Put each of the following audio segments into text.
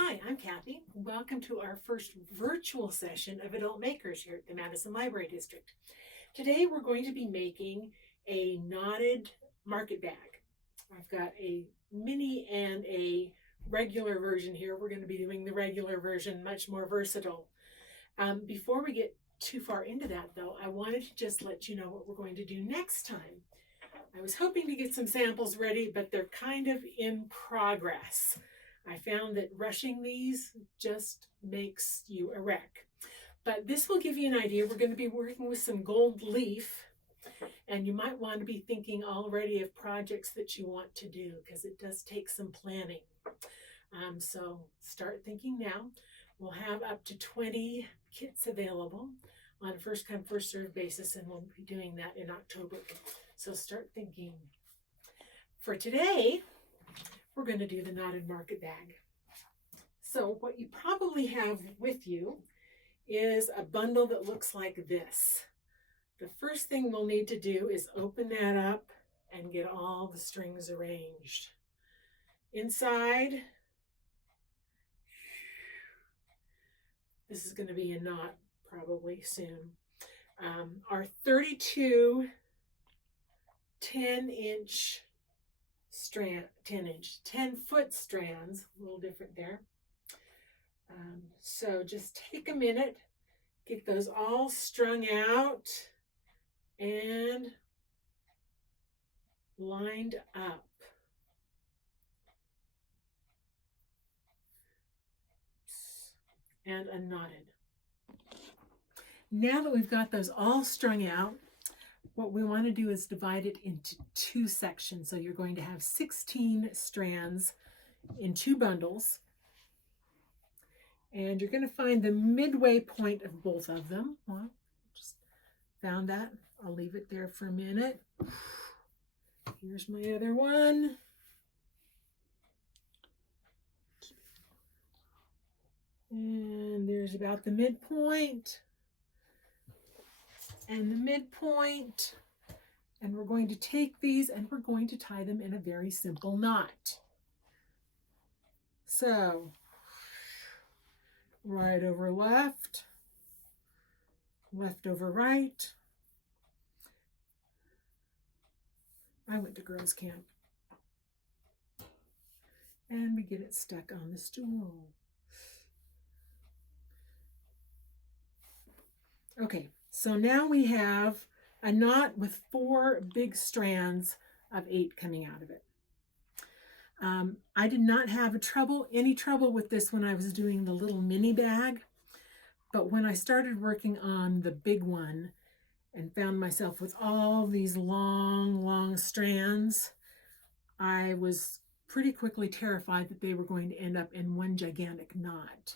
Hi, I'm Kathy. Welcome to our first virtual session of Adult Makers here at the Madison Library District. Today we're going to be making a knotted market bag. I've got a mini and a regular version here. We're going to be doing the regular version, much more versatile. Before we get too far into that though, I wanted to just let you know what we're going to do next time. I was hoping to get some samples ready, but they're kind of in progress. I found that rushing these just makes you a wreck. But this will give you an idea. We're going to be working with some gold leaf, and you might want to be thinking already of projects that you want to do because it does take some planning. So start thinking now. We'll have up to 20 kits available on a first come, first served basis, and we'll be doing that in October. So start thinking. For today, we're going to do the knotted market bag. So what you probably have with you is a bundle that looks like this. The first thing we'll need to do is open that up and get all the strings arranged. Inside, this is going to be a knot probably soon, are 32 10-inch strand, 10-foot strands, a little different there. So just take a minute, get those all strung out and lined up. And unknotted. Now that we've got those all strung out, what we want to do is divide it into two sections. So you're going to have 16 strands in two bundles. And you're going to find the midway point of both of them. Well, just found that. I'll leave it there for a minute. Here's my other one. And there's about the midpoint. And the midpoint, and we're going to take these and we're going to tie them in a very simple knot. So, right over left, left over right. I went to girls' camp. And we get it stuck on the stool. Okay. So now we have a knot with 4 big strands of 8 coming out of it. I did not have any trouble with this when I was doing the little mini bag, but when I started working on the big one and found myself with all these long strands, I was pretty quickly terrified that they were going to end up in one gigantic knot.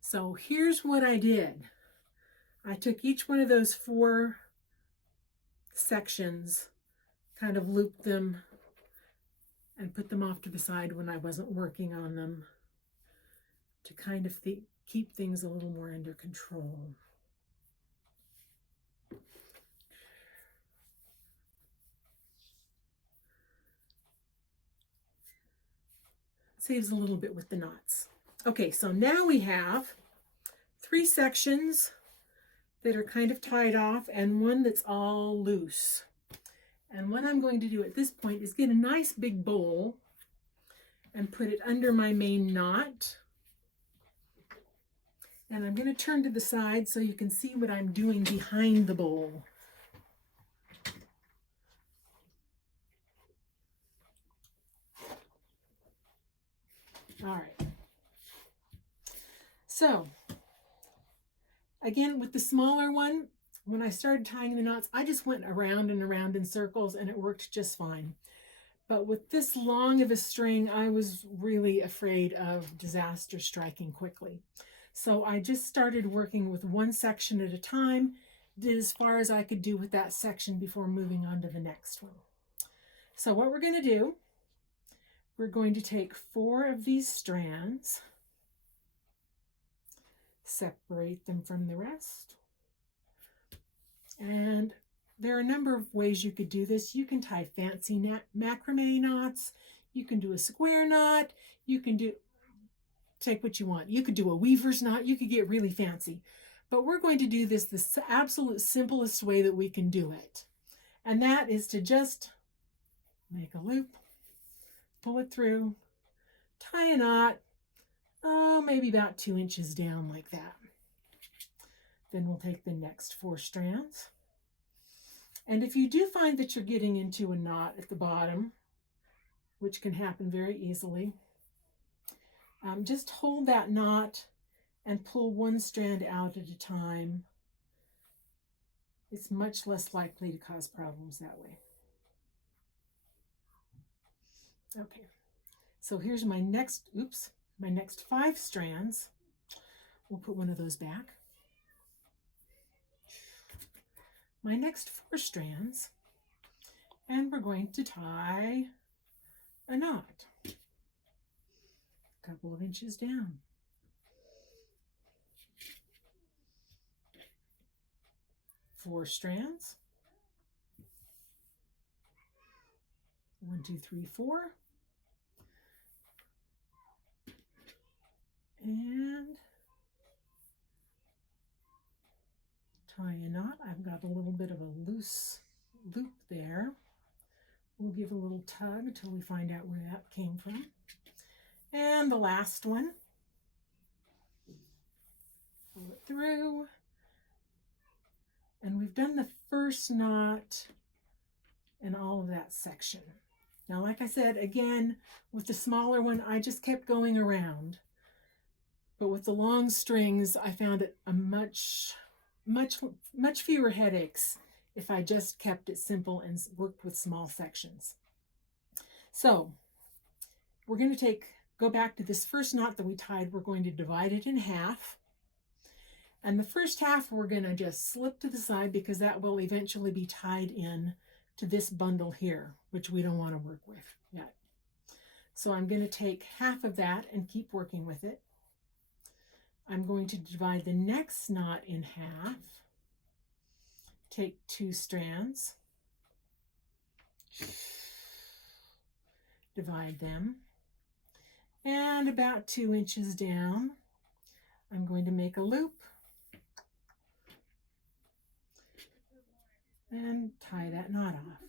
So here's what I did. I took each one of those 4 sections, kind of looped them, and put them off to the side when I wasn't working on them to kind of keep things a little more under control. Saves a little bit with the knots. Okay, so now we have 3 sections that are kind of tied off and one that's all loose. And what I'm going to do at this point is get a nice big bowl and put it under my main knot. And I'm going to turn to the side so you can see what I'm doing behind the bowl. All right. So, again, with the smaller one, when I started tying the knots, I just went around and around in circles and it worked just fine. But with this long of a string, I was really afraid of disaster striking quickly. So I just started working with one section at a time, did as far as I could do with that section before moving on to the next one. So what we're going to do, we're going to take 4 of these strands, separate them from the rest. And there are a number of ways you could do this. You can tie fancy macrame knots. You can do a square knot. You can do take what you want. You could do a weaver's knot. You could get really fancy. But we're going to do this the absolute simplest way that we can do it. And that is to just make a loop, pull it through, tie a knot, maybe about 2 inches down like that. Then we'll take the next 4 strands. And if you do find that you're getting into a knot at the bottom, which can happen very easily, just hold that knot and pull one strand out at a time. It's much less likely to cause problems that way. Okay, so here's my next 5 strands. We'll put one of those back. My next 4 strands, and we're going to tie a knot a couple of inches down. Four strands. 1, 2, 3, 4. And tie a knot. I've got a little bit of a loose loop there. We'll give a little tug until we find out where that came from. And the last one. Pull it through. And we've done the first knot in all of that section. Now, like I said, again, with the smaller one, I just kept going around. But with the long strings, I found it a much fewer headaches if I just kept it simple and worked with small sections. So we're going to go back to this first knot that we tied. We're going to divide it in half. And the first half we're going to just slip to the side because that will eventually be tied in to this bundle here, which we don't want to work with yet. So I'm going to take half of that and keep working with it. I'm going to divide the next knot in half, take 2 strands, divide them, and about 2 inches down, I'm going to make a loop and tie that knot off.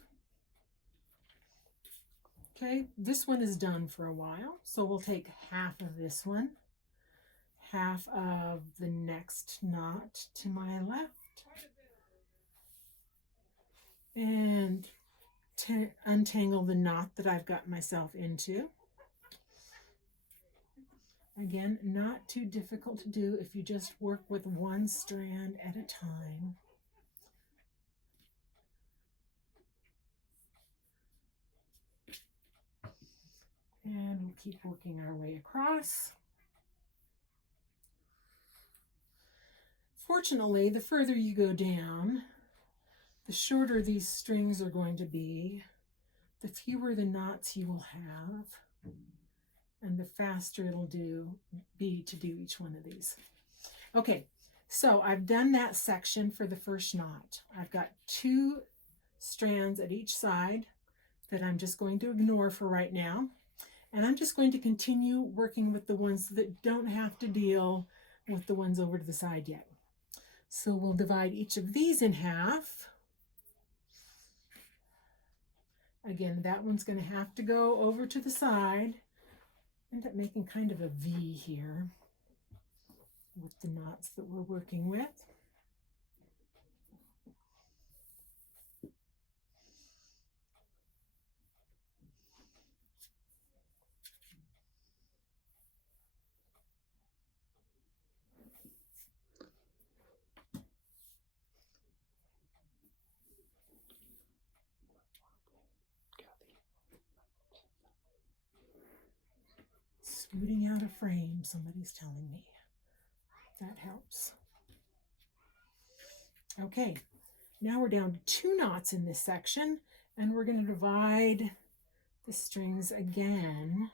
Okay, this one is done for a while, so we'll take half of this one, half of the next knot to my left, and untangle the knot that I've got myself into. Again, not too difficult to do if you just work with one strand at a time. And we'll keep working our way across. Fortunately, the further you go down, the shorter these strings are going to be, the fewer the knots you will have, and the faster it'll be to do each one of these. Okay, so I've done that section for the first knot. I've got 2 strands at each side that I'm just going to ignore for right now. And I'm just going to continue working with the ones that don't have to deal with the ones over to the side yet. So we'll divide each of these in half. Again, that one's going to have to go over to the side. End up making kind of a V here with the knots that we're working with. Scooting out of frame, somebody's telling me. That helps. Okay, now we're down to 2 knots in this section, and we're going to divide the strings again.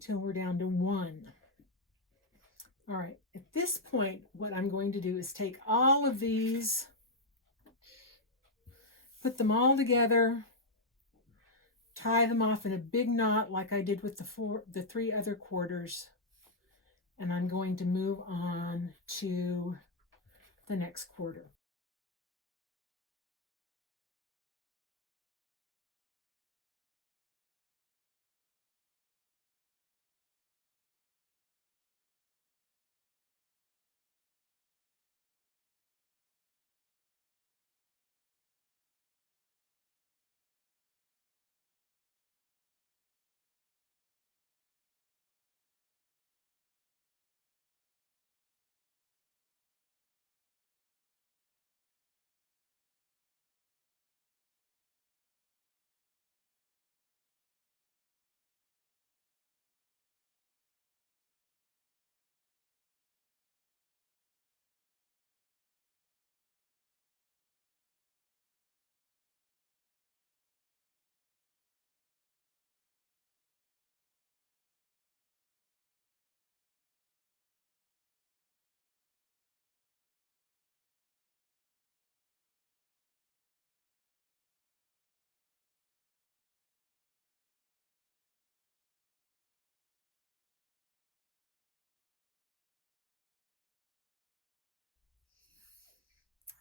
Till we're down to 1. All right, at this point, what I'm going to do is take all of these put them all together, tie them off in a big knot like I did with the three other quarters, and I'm going to move on to the next quarter.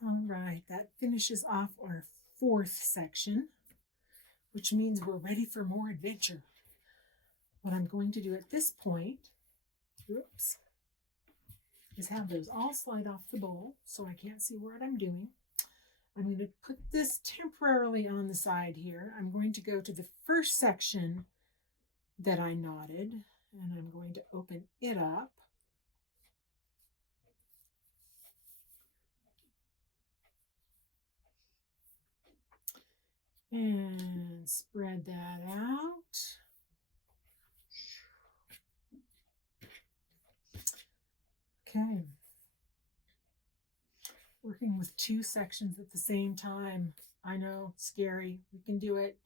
All right, that finishes off our fourth section, which means we're ready for more adventure. What I'm going to do at this point, is have those all slide off the bowl so I can't see what I'm doing. I'm going to put this temporarily on the side here. I'm going to go to the first section that I knotted, and I'm going to open it up. And spread that out. Okay. Working with two sections at the same time. I know, scary. We can do it.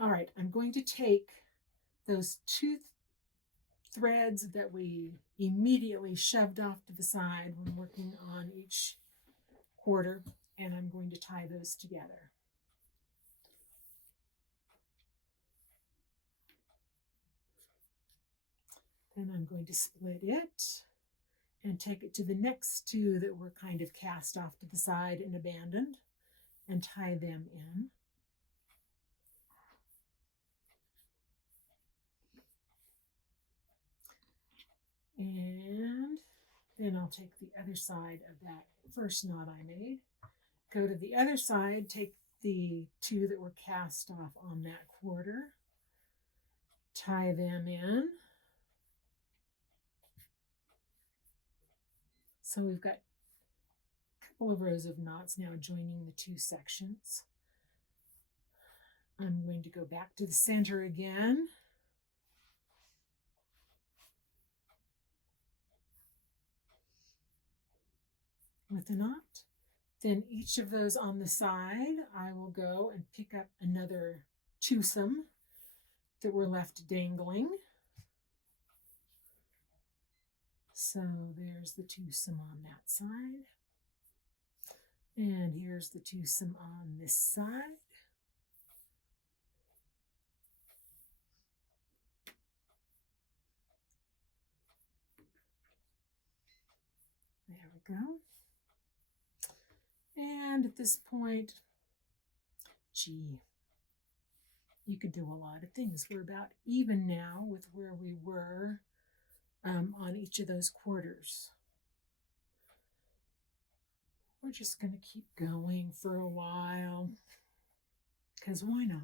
All right, I'm going to take those two threads that we immediately shoved off to the side when working on each quarter, and I'm going to tie those together. Then I'm going to split it and take it to the next two that were kind of cast off to the side and abandoned, and tie them in. And then I'll take the other side of that first knot I made, go to the other side, take the two that were cast off on that quarter, tie them in. So we've got a couple of rows of knots now joining the two sections. I'm going to go back to the center again. With a knot. Then each of those on the side, I will go and pick up another twosome that were left dangling. So there's the twosome on that side. And here's the twosome on this side. There we go. And at this point, gee, you could do a lot of things. We're about even now with where we were on each of those quarters. We're just going to keep going for a while, because why not?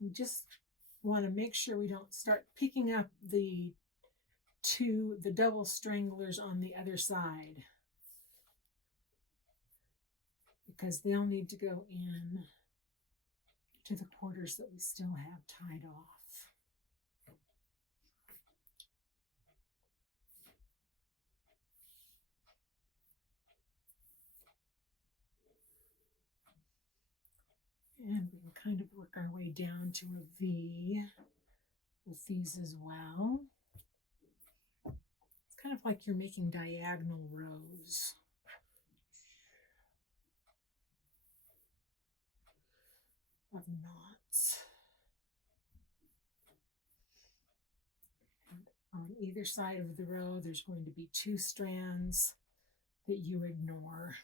We just want to make sure we don't start picking up the double stranglers on the other side, because they'll need to go in to the quarters that we still have tied off. And we can kind of work our way down to a V with these as well. It's kind of like you're making diagonal rows. Of knots. And on either side of the row, there's going to be 2 strands that you ignore.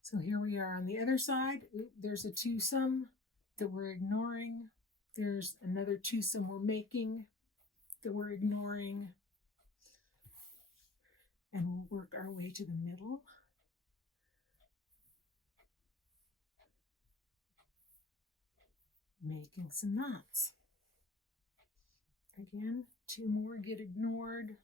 So here we are on the other side. There's a twosome that we're ignoring. There's another twosome we're making that we're ignoring. And we'll work our way to the middle. Making some knots. Again, 2 more get ignored.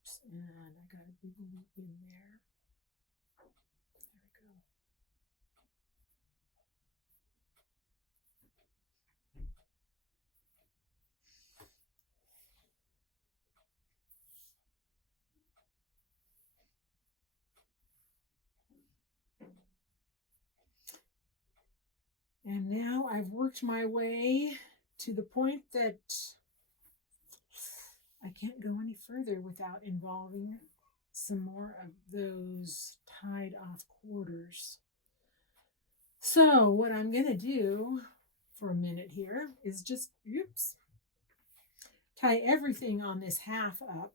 Oops, and I got a big loop in there. There we go. And now I've worked my way to the point that I can't go any further without involving some more of those tied off quarters. So what I'm going to do for a minute here is just, tie everything on this half up.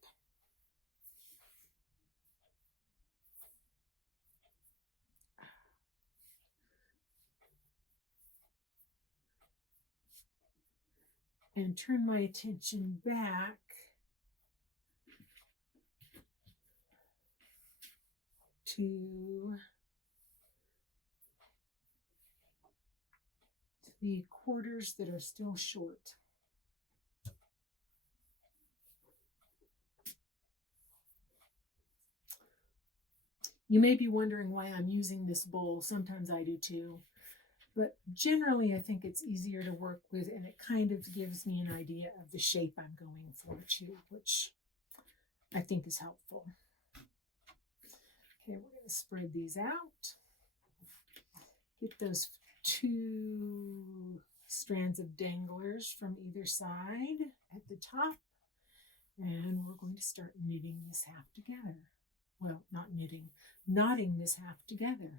And turn my attention back to the quarters that are still short. You may be wondering why I'm using this bowl. Sometimes I do too. But generally, I think it's easier to work with, and it kind of gives me an idea of the shape I'm going for too, which I think is helpful. Okay, we're going to spread these out. Get those 2 strands of danglers from either side at the top. And we're going to start knitting this half together. Well, not knitting, knotting this half together.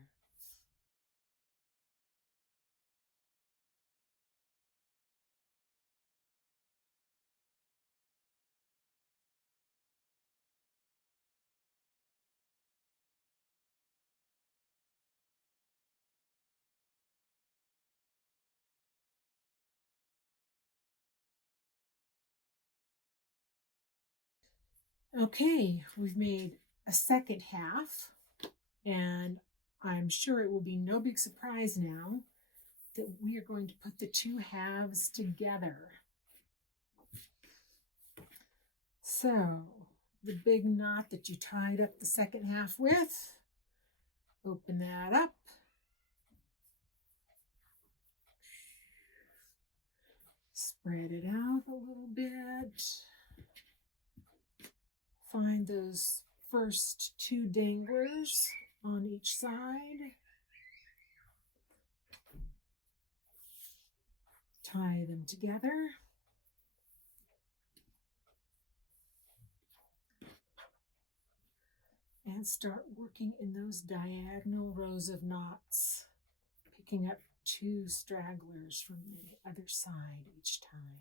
Okay, we've made a second half, and I'm sure it will be no big surprise now that we are going to put the 2 halves together. So, the big knot that you tied up the second half with, open that up. Spread it out a little bit. Find those first 2 danglers on each side. Tie them together. And start working in those diagonal rows of knots, picking up 2 stragglers from the other side each time.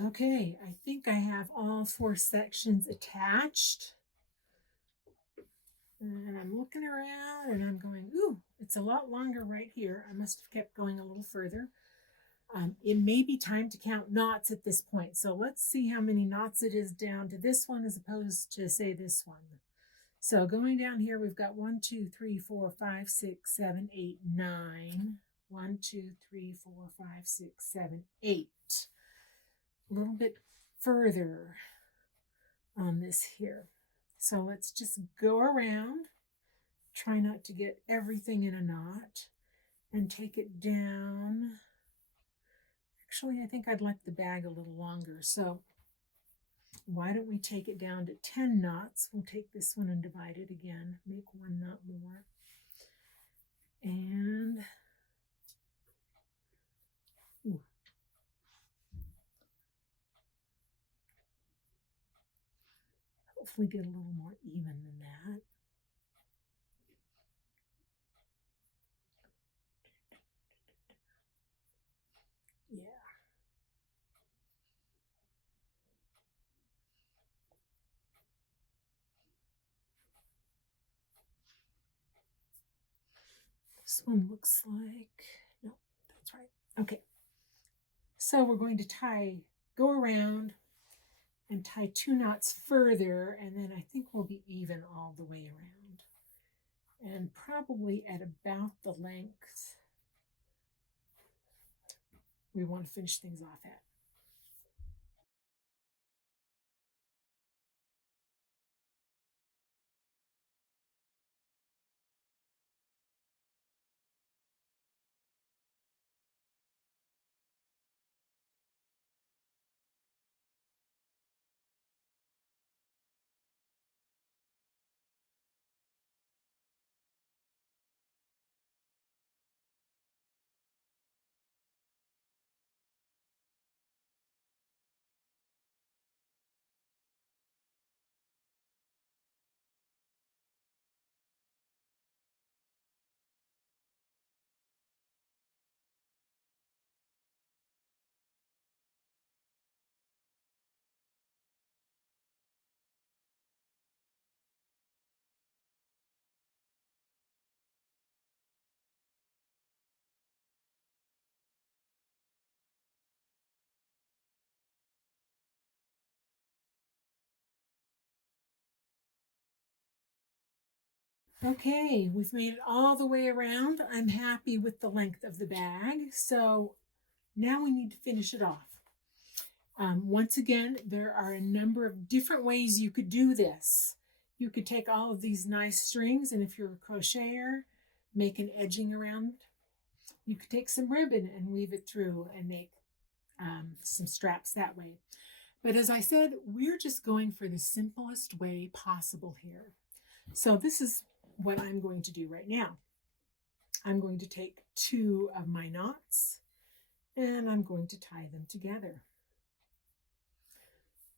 Okay, I think I have all 4 sections attached. And I'm looking around and I'm going, ooh, it's a lot longer right here. I must have kept going a little further. It may be time to count knots at this point. So let's see how many knots it is down to this one as opposed to, say, this one. So going down here, we've got 1, 2, 3, 4, 5, 6, 7, 8, 9. 1, 2, 3, 4, 5, 6, 7, 8. A little bit further on this here. So let's just go around, try not to get everything in a knot, and take it down. Actually, I think I'd like the bag a little longer, so why don't we take it down to 10 knots? We'll take this one and divide it again, make 1 knot more. And ooh, hopefully get a little more even than that. Yeah. This one looks like, no, that's right. Okay. So we're going to go around and tie 2 knots further, and then I think we'll be even all the way around. And probably at about the length we want to finish things off at. Okay, we've made it all the way around. I'm happy with the length of the bag. So now we need to finish it off. Once again, there are a number of different ways you could do this. You could take all of these nice strings, and if you're a crocheter, make an edging around. You could take some ribbon and weave it through and make some straps that way. But as I said, we're just going for the simplest way possible here. So this is what I'm going to do right now. I'm going to take 2 of my knots and I'm going to tie them together.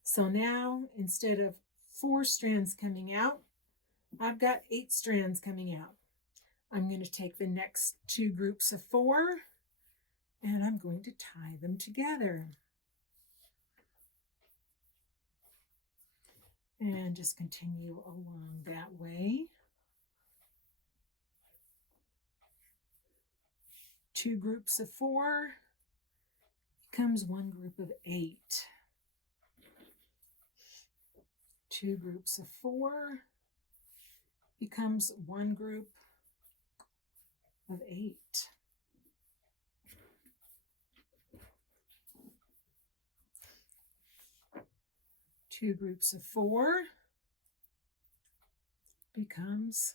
So now, instead of 4 strands coming out, I've got 8 strands coming out. I'm going to take the next 2 groups of 4 and I'm going to tie them together. And just continue along that way. 2 groups of 4 becomes 1 group of 8. 2 groups of 4 becomes 1 group of 8. 2 groups of 4 becomes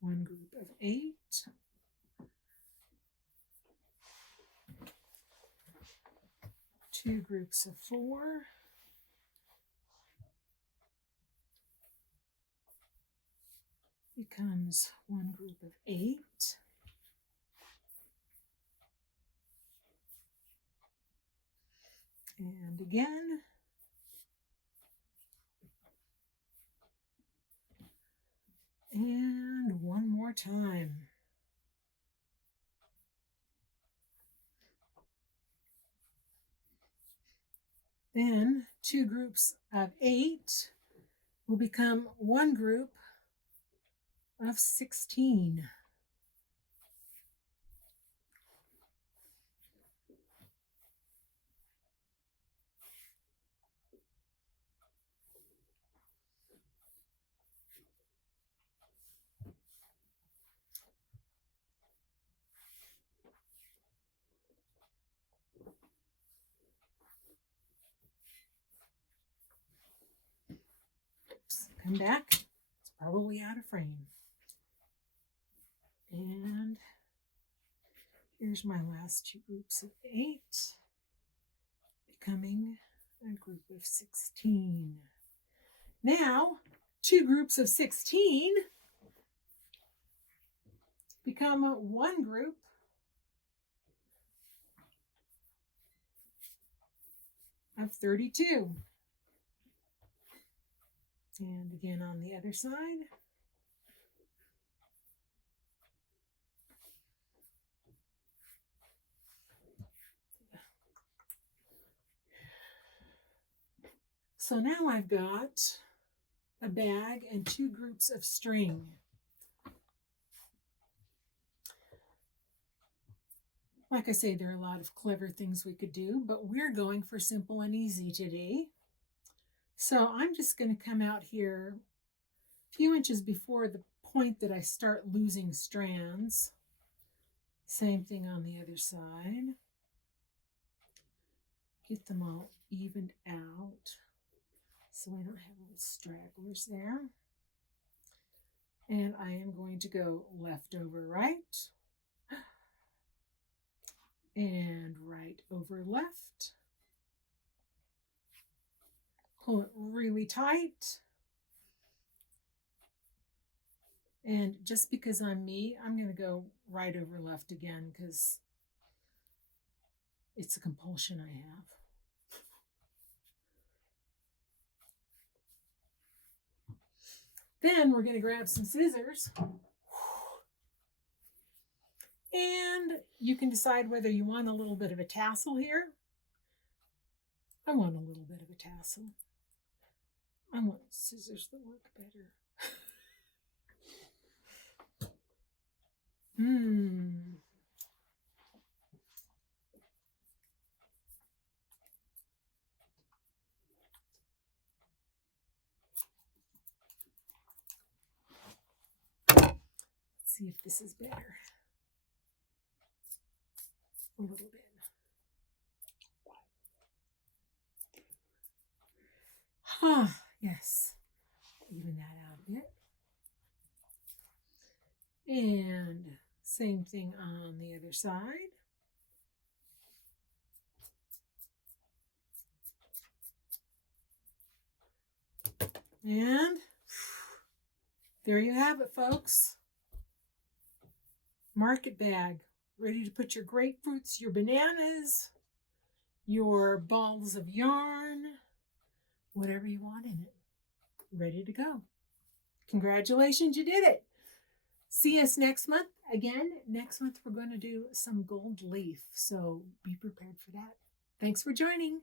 1 group of 8. 2 groups of 4 becomes 1 group of 8. And again. And one more time. Then 2 groups of 8 will become 1 group of 16. Oops, come back. It's probably out of frame. And here's my last 2 groups of 8, becoming a group of 16. Now, 2 groups of 16 become 1 group of 32. And again on the other side. So now I've got a bag and 2 groups of string. Like I say, there are a lot of clever things we could do, but we're going for simple and easy today. So I'm just going to come out here a few inches before the point that I start losing strands. Same thing on the other side. Get them all evened out so I don't have little stragglers there. And I am going to go left over right and right over left. Pull it really tight. And just because I'm me, I'm going to go right over left again because it's a compulsion I have. Then we're going to grab some scissors. And you can decide whether you want a little bit of a tassel here. I want a little bit of a tassel. I want scissors that work better. Let's see if this is better. A little bit. Yes. Even that out a bit. And same thing on the other side. And there you have it, folks. Market bag, ready to put your grapefruits, your bananas, your balls of yarn, whatever you want in it. Ready to go. Congratulations, you did it. See us next month. Again, next month we're going to do some gold leaf, so be prepared for that. Thanks for joining.